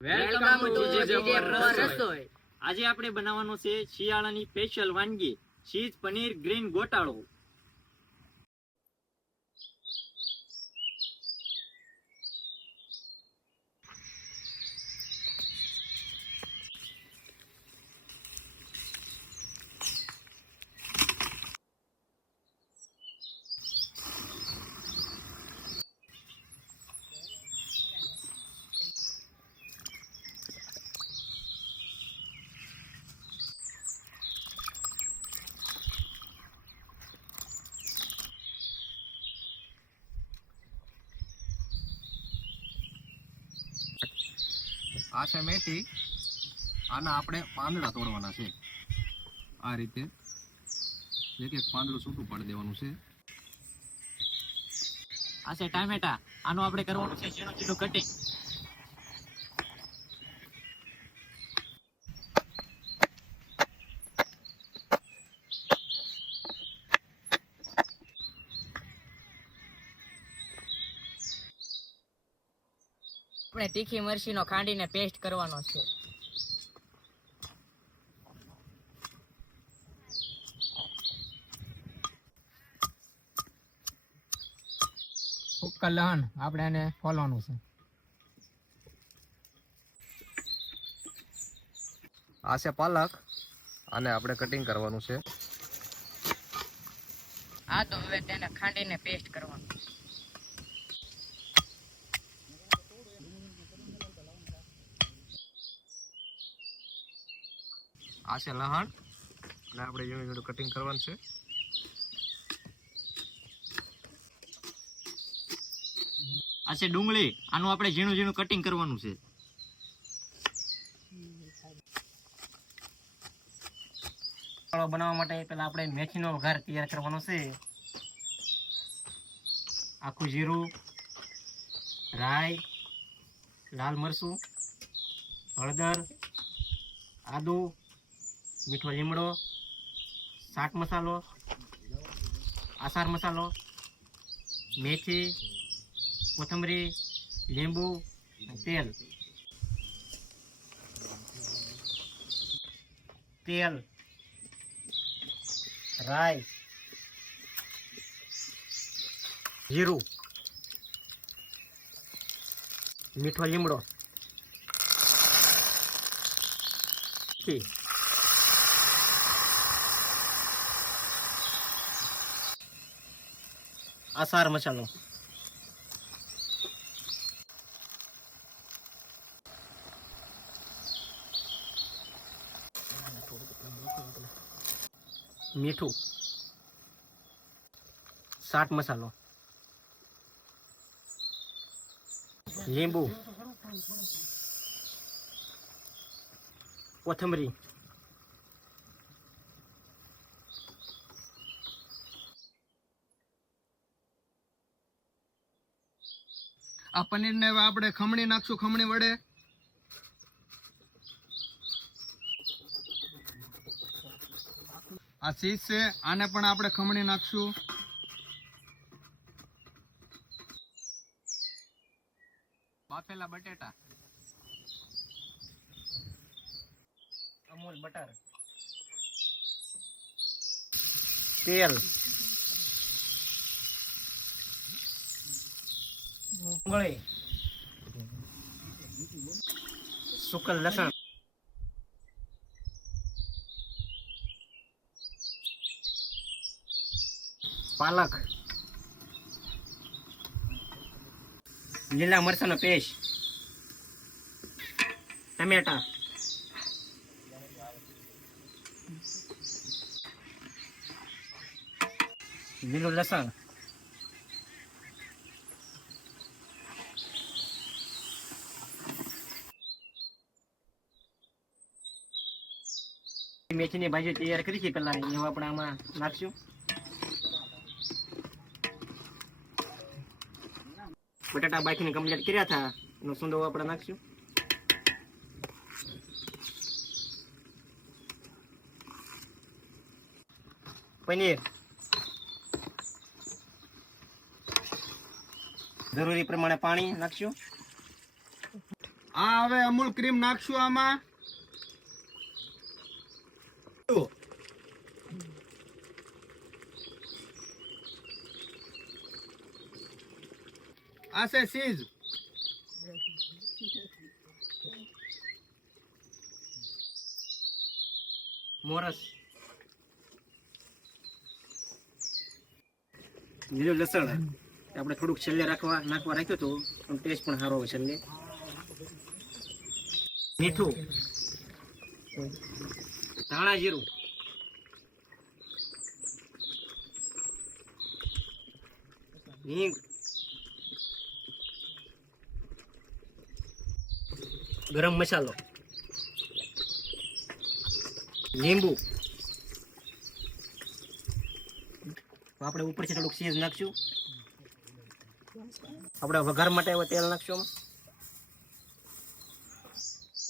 Welcome to GJ રસોઈ। આજે આપણે બનાવવાનો છે શિયાળાની સ્પેશિયલ વાનગી ચીઝ પનીર ગ્રીન ગોટાળો। આ છે મેથી, આના આપણે પાંદડા તોડવાના છે। આ રીતે એક એક પાંદડું છૂટું પાડી દેવાનું છે। આ છે ટામેટા, આનું આપણે કરવાનું છે ઝીણું ઝીણું કટિંગ। આપણે તીખી મરચીનો ખાંડીને પેસ્ટ કરવાનો છે। સૂકા લહણ આપણે એને ફોલવાનું છે। આ છે પાલક, આને આપણે કટિંગ કરવાનું છે। આ તો હવે તેને ખાંડીને પેસ્ટ કરવાનું છે। આ છે લહણ, અને આપણે ઝીણું ઝીણું કટિંગ કરવાનું છે। આ છે ડુંગળી, આનું આપણે ઝીણું ઝીણું કટિંગ કરવાનું છે। બનાવવા માટે પહેલા આપણે મેથીનો વઘાર તૈયાર કરવાનો છે। આખું જીરું, રાઈ, લાલ મરચું, હળદર, આદુ, મીઠો લીમડો, ચાટ મસાલો, આસાર મસાલો, મેથી, કોથમરી, લીંબુ, તેલ રાઈ, જીરું, મીઠો લીમડો, આસાર મસાલો, મીઠું, ચાટ મસાલો, લીંબુ, કોથમરી, આ પનીરને હવે આપણે ખમણી નાખશું, ખમણી વડે। આ ચીઝ છે, આને પણ આપણે ખમણી નાખશું। બાફેલા બટેટા, અમૂલ બટર, તેલ, ડુંગળી, સૂકલ લસણ, પાલક, લીલા મરચાંનો પેસ્ટ, ટમેટા, લીલું લસણ, મેથીની ભાજી તૈયાર કરી છે પેલા એવું આપણે આમાં નાખશું। બટાટા બાફીને કમ્પ્લીટ કર્યા હતા એનો સુંદો આપણે નાખશું। પનીર, જરૂરી પ્રમાણે પાણી નાખશું। આ હવે અમૂલ ક્રીમ નાખશું આમાં. આ છે ચીઝ. મોરસ, લીલું લસણ આપણે થોડુંક છેલ્લે નાખવા રાખ્યું હતું, પણ ટેસ્ટ પણ સારો હોય છેલ્લે. મીઠું, ધાણા જીરું, હિંગ, ગરમ મસાલો, લીંબુ. આપણે ઉપરથી થોડુંક ચીઝ નાખશું. આપણે વઘાર માટે હવે તેલ નાખશું આમાં.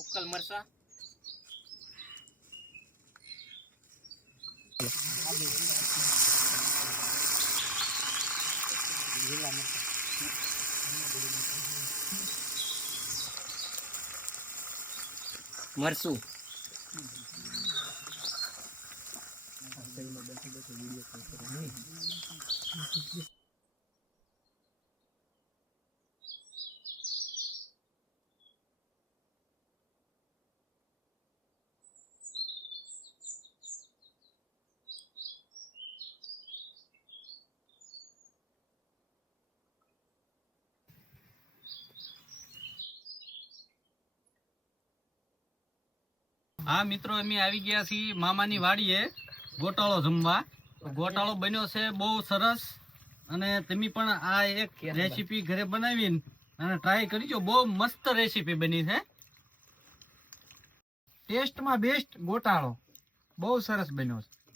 ઉકલ મરચા, મરચું, હા મિત્રો, અમે આવી ગયા છીએ મામાની વાડીએ ગોટાળો જમવા. ગોટાળો બન્યો છે બહુ સરસ, અને તમે પણ આ એક રેસીપી ઘરે બનાવીને અને ટ્રાય કરજો. બહુ મસ્ત રેસીપી બની છે. ટેસ્ટમાં બેસ્ટ ગોટાળો બહુ સરસ બન્યો છે.